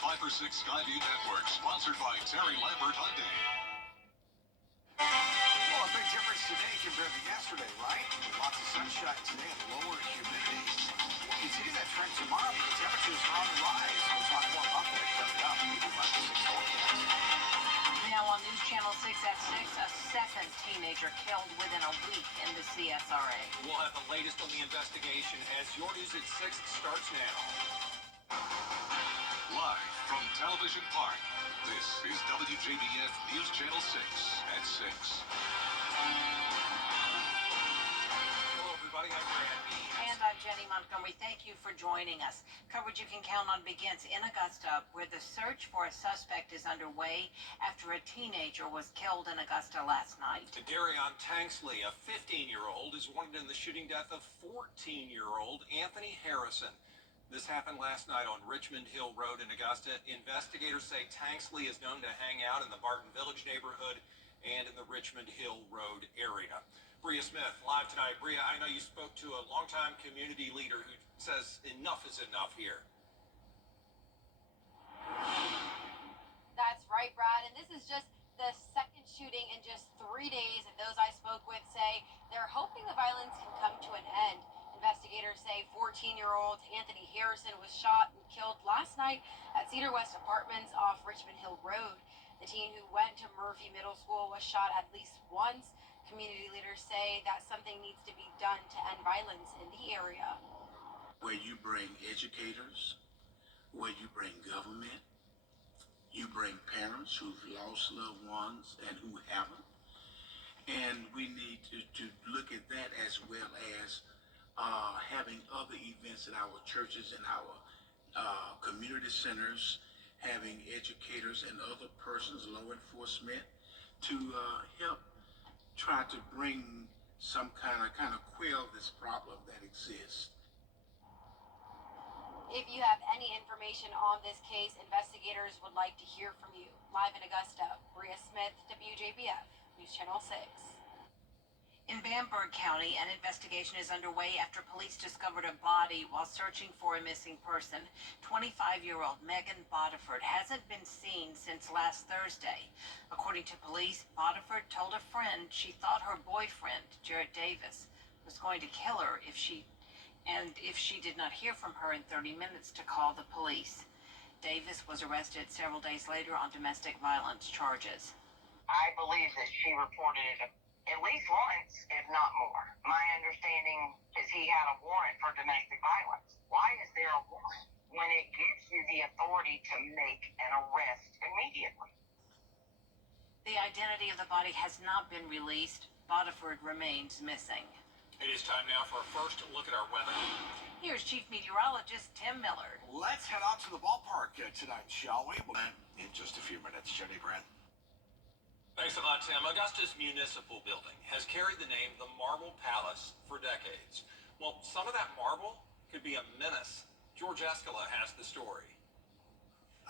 5 for 6 Skyview Network, sponsored by Terry Lambert Hyundai. Well, a big difference today compared to yesterday, right? With lots of sunshine today and lower humidity. We'll continue that trend tomorrow, but the temperatures are on the rise. We'll talk more about that coming up. We do 5 to 6 forecast. Now on News Channel 6 at 6, a second teenager killed within a week in the CSRA. We'll have the latest on the investigation as your News at 6 starts now. Live from Television Park, this is WJBF News Channel 6 at 6. Hello, everybody. I'm Brad. And I'm Jenny Montgomery. Thank you for joining us. Coverage you can count on begins in Augusta, where the search for a suspect is underway after a teenager was killed in Augusta last night. Darion Tanksley, a 15-year-old, is wanted in the shooting death of 14-year-old Anthony Harrison. This happened last night on Richmond Hill Road in Augusta. Investigators say Tanksley is known to hang out in the Barton Village neighborhood and in the Richmond Hill Road area. Bria Smith, live tonight. Bria, I know you spoke to a longtime community leader who says enough is enough here. That's right, Brad. And this is just the second shooting in just 3 days. And those I spoke with say they're hoping the violence can come to an end. Investigators say 14-year-old Anthony Harrison was shot and killed last night at Cedar West Apartments off Richmond Hill Road. The teen who went to Murphy Middle School was shot at least once. Community leaders say that something needs to be done to end violence in the area. Where you bring educators, where you bring government, you bring parents who've lost loved ones and who haven't. And we need to look at that as well as having other events at our churches and our community centers, having educators and other persons, law enforcement, to help try to bring some kind of quell this problem that exists. If you have any information on this case, investigators would like to hear from you. Live in Augusta, Bria Smith, WJBF, News Channel 6. In Bamberg County, an investigation is underway after police discovered a body while searching for a missing person. 25-year-old Megan Bodiford hasn't been seen since last Thursday. According to police, Bodiford told a friend she thought her boyfriend, Jared Davis, was going to kill her if she did not hear from her in 30 minutes to call the police. Davis was arrested several days later on domestic violence charges. I believe that she reported it at least once, if not more. My understanding is he had a warrant for domestic violence. Why is there a warrant when it gives you the authority to make an arrest immediately? The identity of the body has not been released. Bodiford remains missing. It is time now for a first look at our weather. Here's Chief Meteorologist Tim Miller. Let's head out to the ballpark tonight, shall we? In just a few minutes. Jenny, Brad. Thanks a lot, Tim. Augusta's municipal building has carried the name the Marble Palace for decades. Well, some of that marble could be a menace. George Escala has the story.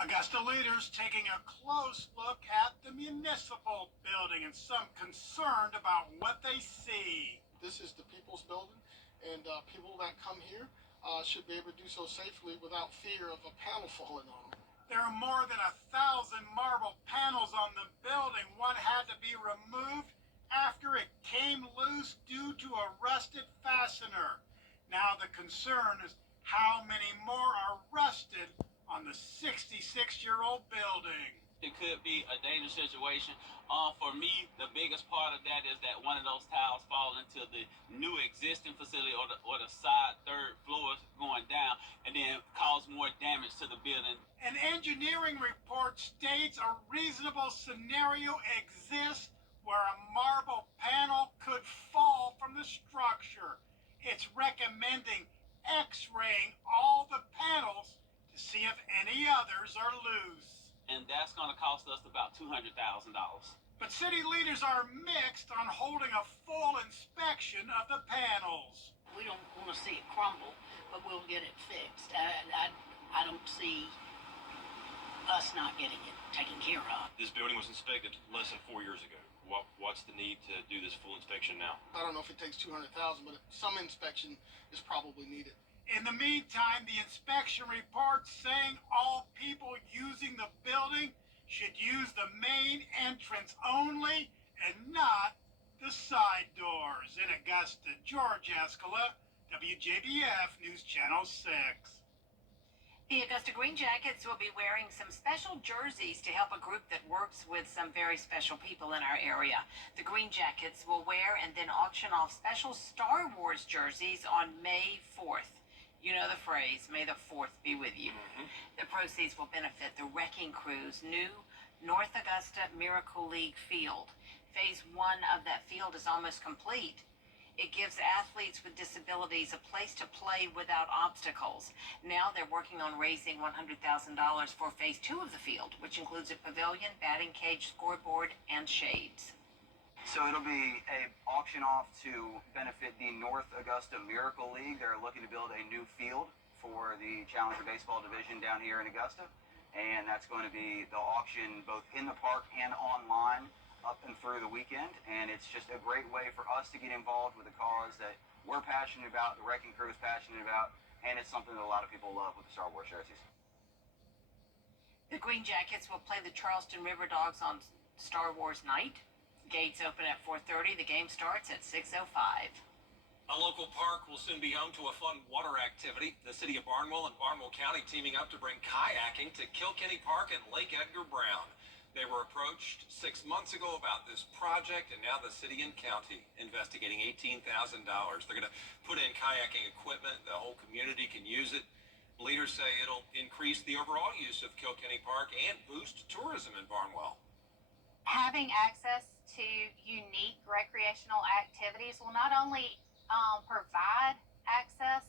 Augusta leaders taking a close look at the municipal building and some concerned about what they see. This is the people's building, and people that come here should be able to do so safely without fear of a panel falling on them. There are more than 1,000 marble panels on the building. One had to be removed after it came loose due to a rusted fastener. Now the concern is how many more are rusted on the 66-year-old building. It could be a dangerous situation. For me, the biggest part of that is that one of those tiles fall into the new existing facility or the side third floors going down and then cause more damage to the building. An engineering report states a reasonable scenario exists where a marble panel could fall from the structure. It's recommending X-raying all the panels to see if any others are loose. And that's going to cost us about $200,000. But city leaders are mixed on holding a full inspection of the panels. We don't want to see it crumble, but we'll get it fixed. I don't see us not getting it taken care of. This building was inspected less than 4 years ago. What's the need to do this full inspection now? I don't know if it takes $200,000, but some inspection is probably needed. In the meantime, the inspection report saying all people using the building should use the main entrance only and not the side doors. In Augusta, George Escala, WJBF News Channel 6. The Augusta Green Jackets will be wearing some special jerseys to help a group that works with some very special people in our area. The Green Jackets will wear and then auction off special Star Wars jerseys on May 4th. You know the phrase, may the 4th be with you. The proceeds will benefit the Wrecking Crew's new North Augusta Miracle League field. Phase 1 of that field is almost complete. It gives athletes with disabilities a place to play without obstacles. Now they're working on raising $100,000 for phase 2 of the field, which includes a pavilion, batting cage, scoreboard, and shades. So it'll be an auction off to benefit the North Augusta Miracle League. They're looking to build a new field for the Challenger Baseball Division down here in Augusta. And that's going to be the auction both in the park and online up and through the weekend, and it's just a great way for us to get involved with a cause that we're passionate about, the Wrecking Crew is passionate about, and it's something that a lot of people love with the Star Wars jerseys. The Green Jackets will play the Charleston River Dogs on Star Wars night. Gates open at 4:30. The game starts at 6:05. A local park will soon be home to a fun water activity. The city of Barnwell and Barnwell County teaming up to bring kayaking to Kilkenny Park and Lake Edgar Brown. They were approached 6 months ago about this project, and now the city and county investigating $18,000. They're going to put in kayaking equipment. The whole community can use it. Leaders say it'll increase the overall use of Kilkenny Park and boost tourism in Barnwell. Having access to unique recreational activities will not only provide access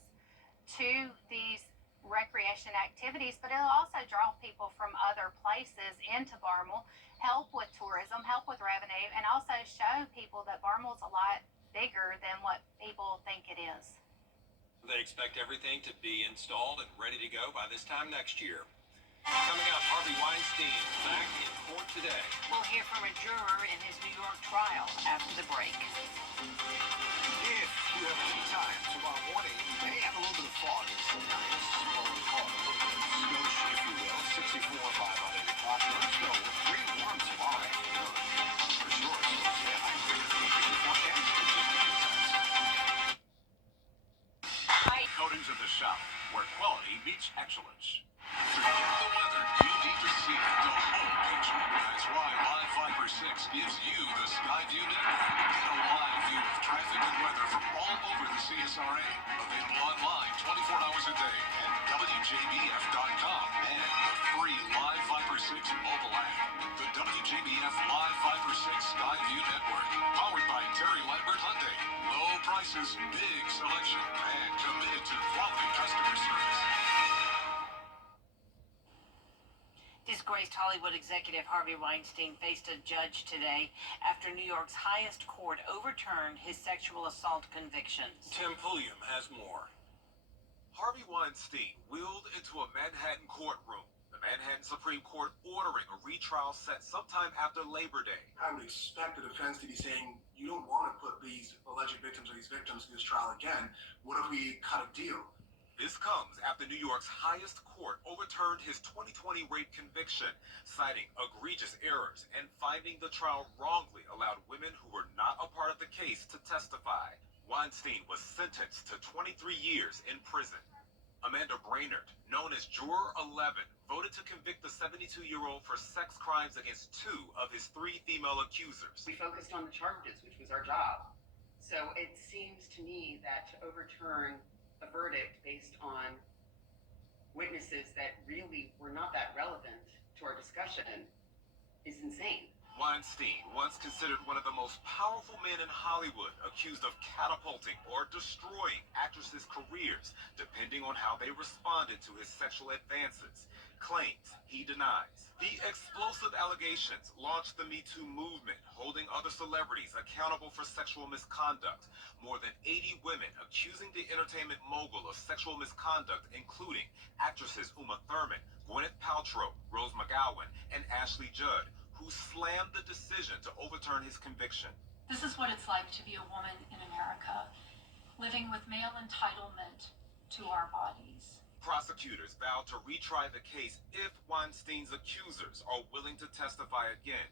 to these recreation activities, but it'll also draw people from other places into Barnwell, help with tourism, help with revenue, and also show people that Barnwell's a lot bigger than what people think it is. They expect everything to be installed and ready to go by this time next year. Coming up, Harvey Weinstein back in court today. We'll hear from a juror in his New York trial after the break. If you have any time tomorrow morning, you may have a little bit of fog in some areas, or we call it a little bit of snowsh, if you will. 64 by about 8 o'clock. So pretty warm tomorrow afternoon, for sure. So yeah, I agree with the forecast. It's just a few times. Coatings of the South, where quality meets excellence. To get the weather, you need to see the whole picture. That's why Live Viper 6 gives you the Skyview network. Get a live view of traffic and weather from all over the CSRA. Available online 24 hours a day at WJBF.com and the free Live Viper 6 mobile app. The WJBF Live Viper 6 Skyview network. Powered by Terry Lambert Hyundai. Low prices, big selection, and committed to quality customer service. Disgraced Hollywood executive Harvey Weinstein faced a judge today after New York's highest court overturned his sexual assault convictions. Tim Pulliam has more. Harvey Weinstein wheeled into a Manhattan courtroom. The Manhattan Supreme Court ordering a retrial set sometime after Labor Day. I would expect the defense to be saying, you don't want to put these alleged victims or these victims through this trial again. What if we cut a deal? This comes after New York's highest court overturned his 2020 rape conviction, citing egregious errors and finding the trial wrongly allowed women who were not a part of the case to testify. Weinstein was sentenced to 23 years in prison. Amanda Brainerd, known as Juror 11, voted to convict the 72-year-old for sex crimes against 2 of his 3 female accusers. We focused on the charges, which was our job. So it seems to me that to overturn a verdict based on witnesses that really were not that relevant to our discussion is insane. Weinstein, once considered one of the most powerful men in Hollywood, accused of catapulting or destroying actresses' careers, depending on how they responded to his sexual advances, claims he denies. The explosive allegations launched the Me Too movement, holding other celebrities accountable for sexual misconduct. More than 80 women accusing the entertainment mogul of sexual misconduct, including actresses Uma Thurman, Gwyneth Paltrow, Rose McGowan, and Ashley Judd, who slammed the decision to overturn his conviction. This is what it's like to be a woman in America, living with male entitlement, to our bodies. Prosecutors vowed to retry the case if Weinstein's accusers are willing to testify again.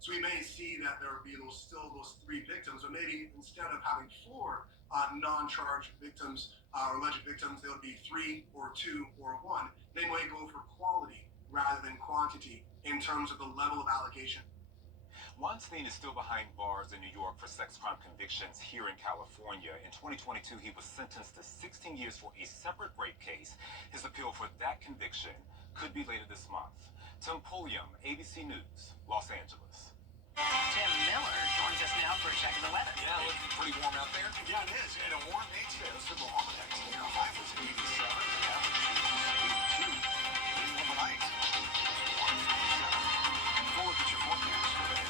So we may see that there will be those 3 victims, or maybe instead of having 4 non-charged victims or alleged victims, there would be 3 or 2 or 1. They might go for quality rather than quantity in terms of the level of allegation. Weinstein is still behind bars in New York for sex crime convictions here in California. In 2022, he was sentenced to 16 years for a separate rape case. His appeal for that conviction could be later this month. Tim Pulliam, ABC News, Los Angeles. Tim Miller joins us now for a check of the weather. Yeah, looking pretty warm out there. Yeah, it is. And a warm day today. Let's look at the almanac. Your high was 87, the average was 82. Pretty warm tonight. Warm 57. We'll look at your forecast today.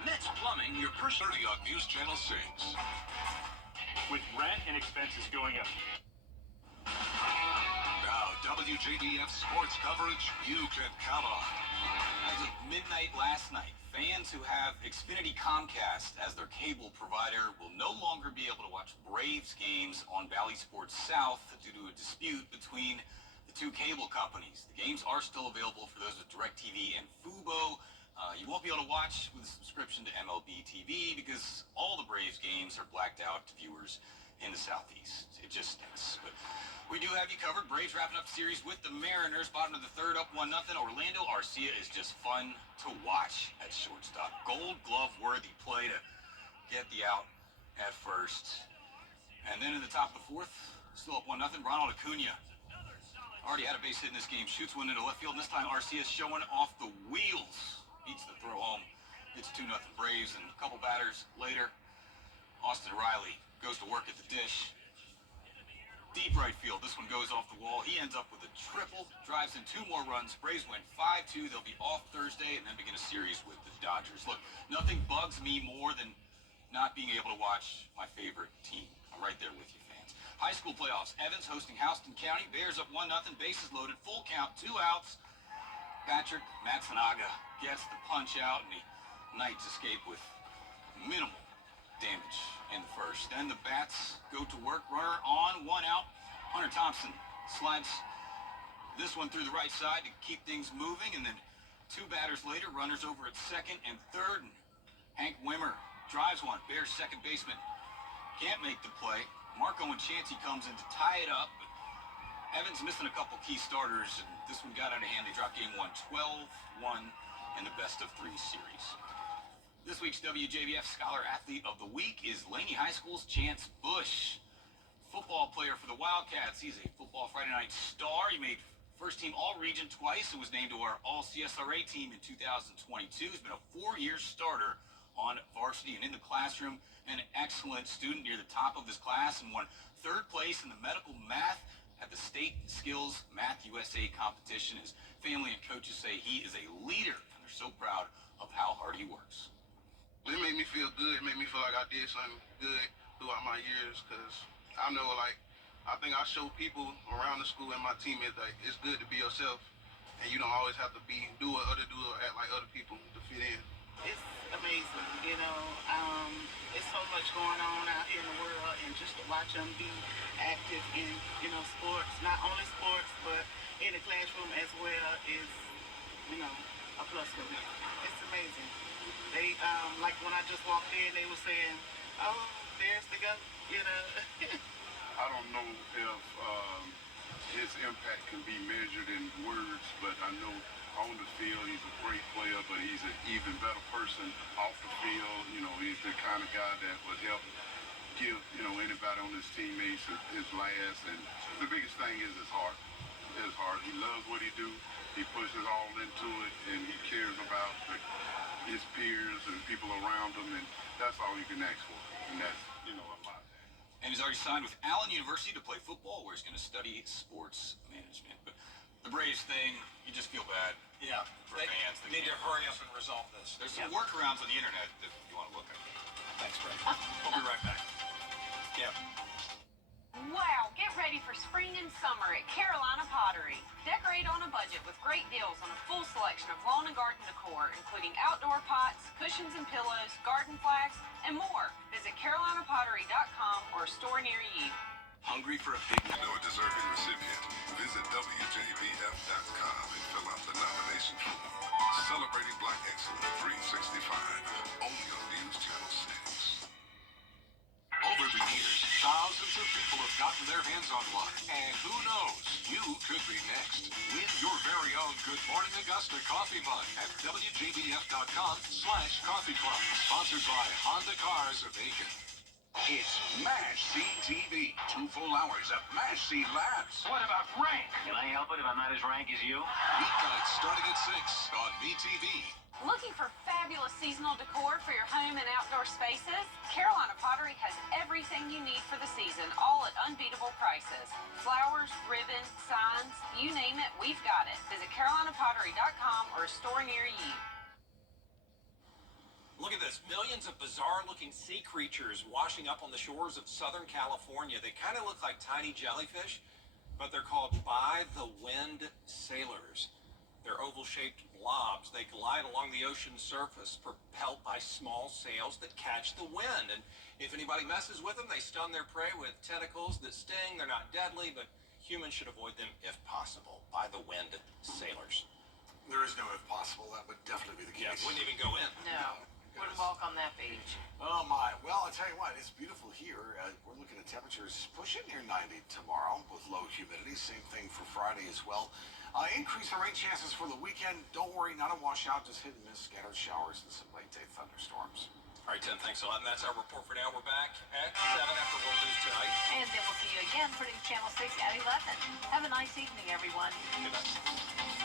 Met's Plumbing, your first 30 on News Channel 6. With rent and expenses going up. Now, WJBF sports coverage you can count on. As of midnight last night, fans who have Xfinity Comcast as their cable provider will no longer be able to watch Braves games on Valley Sports South due to a dispute between the 2 cable companies. The games are still available for those with DirecTV and Fubo. You won't be able to watch with a subscription to MLB TV because all the Braves games are blacked out to viewers in the Southeast. It just stinks. But we do have you covered. Braves wrapping up the series with the Mariners. Bottom of the 3rd, up 1-0. Orlando Arcia is just fun to watch at shortstop. Gold glove worthy play to get the out at first. And then in the top of the 4th, still up 1-0. Ronald Acuna already had a base hit in this game. Shoots one into left field. And this time Arcia showing off the wheels. Beats the throw home. It's 2-0 Braves. And a couple batters later, Austin Riley goes to work at the dish. Deep right field. This one goes off the wall. He ends up with a triple. Drives in 2 more runs. Braves win 5-2. They'll be off Thursday and then begin a series with the Dodgers. Look, nothing bugs me more than not being able to watch my favorite team. I'm right there with you, fans. High school playoffs. Evans hosting Houston County. Bears up 1-0. Bases loaded. Full count. 2 outs. Patrick Matsunaga gets the punch out, and the Knights escape with minimal damage in the first. Then the Bats go to work. Runner on, 1 out. Hunter Thompson slides this one through the right side to keep things moving, and then 2 batters later, runners over at 2nd and 3rd. And Hank Wimmer drives one. Bears second baseman can't make the play. Marco Enchanti comes in to tie it up. But Evans missing a couple key starters, and this one got out of hand. They dropped game 1, 12-1 in the best-of-3 series. This week's WJBF Scholar Athlete of the Week is Laney High School's Chance Bush. Football player for the Wildcats. He's a Football Friday Night star. He made first-team All-Region twice and was named to our All-CSRA team in 2022. He's been a 4-year starter on varsity and in the classroom. An excellent student near the top of his class and won 3rd place in the medical math at the State Skills Math USA competition. His family and coaches say he is a leader, and they're so proud of how hard he works. It made me feel good. It made me feel like I did something good throughout my years, because I know, I think I show people around the school and my teammates that it's good to be yourself, and you don't always have to do what other do or act like other people to fit in. It's amazing, it's so much going on out here in the world, and just to watch them be active in, sports, not only sports, but in the classroom as well is, a plus for me. It's amazing. They, like when I just walked in, they were saying, oh, there's the goat, I don't know if his impact can be measured in words, but I know on the field he's a great player, but he's an even better person off the field. He's the kind of guy that would help give, anybody on his teammates his last. And the biggest thing is his heart. His heart. He loves what he do. He pushes all into it, and he cares about his peers and people around him, and that's all you can ask for. And that's, a lot. And he's already signed with Allen University to play football, where he's going to study sports management. But the Braves thing, you just feel bad. Yeah, for fans. They need to hurry up and resolve this. There's some workarounds on the internet if you want to look at. Thanks, Brett. We'll be right back. Yeah. Wow, get ready for spring and summer at Carolina Pottery. Decorate on a budget with great deals on a full selection of lawn and garden decor, including outdoor pots, cushions and pillows, garden flags, and more. Visit carolinapottery.com or a store near you. Hungry for a big... Know a deserving recipient? Visit WJBF.com and fill out the nomination form. Celebrating Black Excellence 365, only on News Channel 6. Over the years, thousands of people have gotten their hands on one. And who knows, you could be next. Win your very own Good Morning Augusta coffee mug at WJBF.com/coffee club. Sponsored by Honda Cars of Aiken. It's MASH CTV. 2 full hours of MASH C laughs. What about rank? Can I help it if I'm not as rank as you? Weeknights starting at 6 on MeTV. Looking for fabulous seasonal decor for your home and outdoor spaces? Carolina Pottery has everything you need for the season, all at unbeatable prices. Flowers, ribbon, signs, you name it, we've got it. Visit carolinapottery.com or a store near you. Look at this. Millions of bizarre-looking sea creatures washing up on the shores of Southern California. They kind of look like tiny jellyfish, but they're called by-the-wind sailors. They're oval-shaped blobs. They glide along the ocean surface, propelled by small sails that catch the wind. And if anybody messes with them, they stun their prey with tentacles that sting. They're not deadly, but humans should avoid them if possible. By-the-wind sailors. There is no if possible. That would definitely be the case. Yeah, wouldn't even go in. No. Wouldn't walk on that beach. Oh my. Well, I tell you what, it's beautiful here. We're looking at temperatures pushing near 90 tomorrow with low humidity. Same thing for Friday as well. Increase the rain chances for the weekend. Don't worry, not a washout, just hit and miss scattered showers and some late-day thunderstorms. All right, Tim, thanks a lot. And that's our report for now. We're back at 7 after World News tonight. And then we'll see you again for News Channel 6 at 11. Have a nice evening, everyone. Good night.